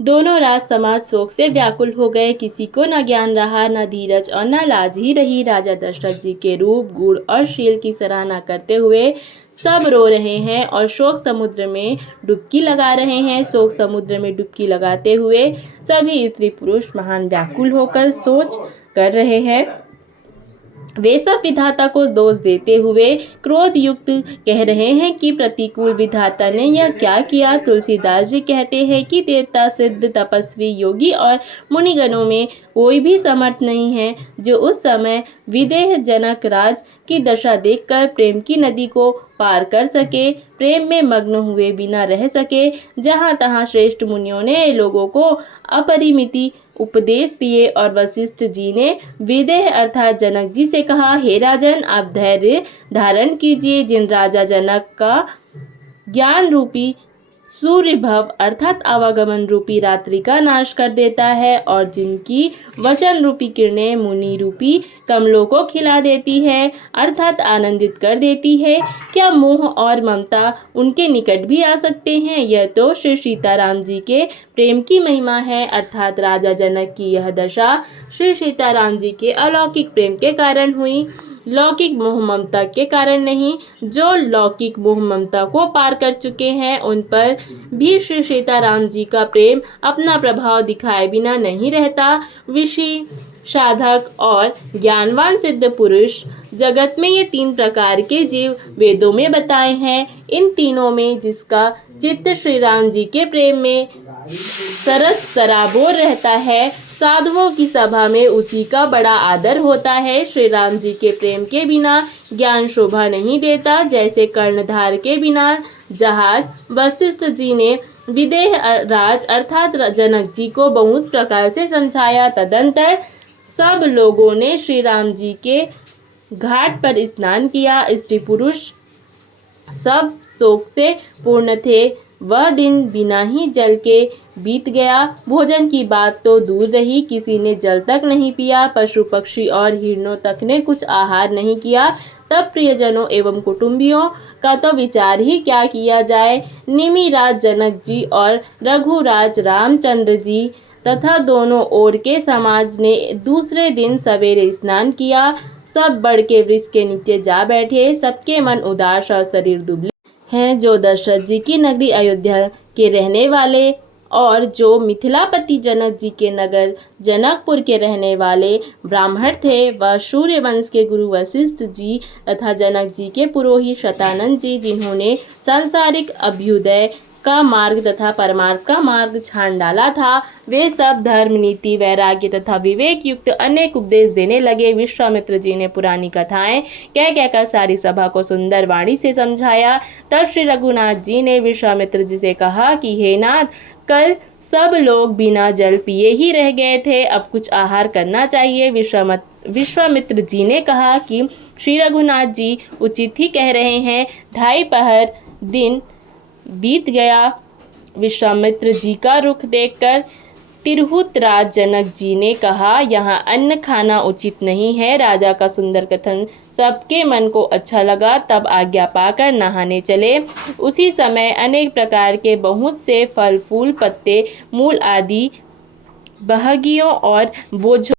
दोनों राजसमाज शोक से व्याकुल हो गए। किसी को न ज्ञान रहा, न धीरज और न लाज ही रही। राजा दशरथ जी के रूप, गुण और शील की सराहना करते हुए सब रो रहे हैं और शोक समुद्र में डुबकी लगा रहे हैं। शोक समुद्र में डुबकी लगाते हुए सभी स्त्री पुरुष महान व्याकुल होकर सोच कर रहे हैं। वे सब विधाता को दोष देते हुए क्रोध युक्त कह रहे हैं कि प्रतिकूल विधाता ने यह क्या किया। तुलसीदास जी कहते हैं कि देवता, सिद्ध, तपस्वी, योगी और मुनिगणों में कोई भी समर्थ नहीं है जो उस समय विदेह जनक राज की दशा देखकर प्रेम की नदी को पार कर सके, प्रेम में मग्न हुए बिना रह सके। जहाँ तहाँ श्रेष्ठ मुनियों ने लोगों को अपरिमिति उपदेश दिए और वशिष्ठ जी ने विदेह अर्थात जनक जी से कहा, हे राजन, आप धैर्य धारण कीजिए। जिन राजा जनक का ज्ञान रूपी सूर्य भव अर्थात आवागमन रूपी रात्रि का नाश कर देता है और जिनकी वचन रूपी किरणें मुनि रूपी कमलों को खिला देती है अर्थात आनंदित कर देती है, क्या मोह और ममता उनके निकट भी आ सकते हैं। यह तो श्री सीताराम जी के प्रेम की महिमा है अर्थात राजा जनक की यह दशा श्री सीताराम जी के अलौकिक प्रेम के कारण हुई, लौकिक मोह ममता के कारण नहीं। जो लौकिक मोह ममता को पार कर चुके हैं उन पर भी श्री सीताराम जी का प्रेम अपना प्रभाव दिखाए बिना नहीं रहता। ऋषि, साधक और ज्ञानवान सिद्ध पुरुष जगत में ये तीन प्रकार के जीव वेदों में बताए हैं। इन तीनों में जिसका चित्त श्री राम जी के प्रेम में सरस सराबोर रहता है, साधुओं की सभा में उसी का बड़ा आदर होता है। श्री राम जी के प्रेम के बिना ज्ञान शोभा नहीं देता। जैसे कर्णधार के बिना जहाज वशिष्ठ जी ने विदेह राज अर्थात जनक जी को बहुत प्रकार से समझाया। तदंतर सब लोगों ने श्री राम जी के घाट पर स्नान किया। स्त्री पुरुष सब शोक से पूर्ण थे। वह दिन बिना ही जल के बीत गया। भोजन की बात तो दूर रही, किसी ने जल तक नहीं पिया। पशु पक्षी और हिरणों तक ने कुछ आहार नहीं किया। तब प्रियजनों एवं कुटुंबियों का तो विचार ही क्या किया जाए। निमिराज जनक जी और रघुराज रामचंद्र जी तथा दोनों ओर के समाज ने दूसरे दिन सवेरे स्नान किया। सब बड़ के वृक्ष के नीचे जा बैठे। सबके मन उदास और शरीर दुबले हैं। जो दशरथ जी की नगरी अयोध्या के रहने वाले और जो मिथिलापति जनक जी के नगर जनकपुर के रहने वाले ब्राह्मण थे, वह सूर्य वंश के गुरु वशिष्ठ जी तथा जनक जी के पुरोहित शतानंद जी, जिन्होंने सांसारिक अभ्युदय का मार्ग तथा परमार्थ का मार्ग छान डाला था, वे सब धर्म, नीति, वैराग्य तथा विवेक युक्त अनेक उपदेश देने लगे। विश्वामित्र जी ने पुरानी कथाएं कह कहकर सारी सभा को सुंदर वाणी से समझाया। तब श्री रघुनाथ जी ने विश्वामित्र जी से कहा कि हे नाथ, कल सब लोग बिना जल पिए ही रह गए थे, अब कुछ आहार करना चाहिए। विश्वामित्र जी ने कहा कि श्री रघुनाथ जी उचित ही कह रहे हैं। 2.5 पहर दिन बीत गया। विश्वामित्र जी का रुख देखकर तिरहुत राज जनक जी ने कहा, यहाँ अन्न खाना उचित नहीं है। राजा का सुंदर कथन सबके मन को अच्छा लगा। तब आज्ञा पाकर नहाने चले। उसी समय अनेक प्रकार के बहुत से फल, फूल, पत्ते, मूल आदि बहगियों और बोझों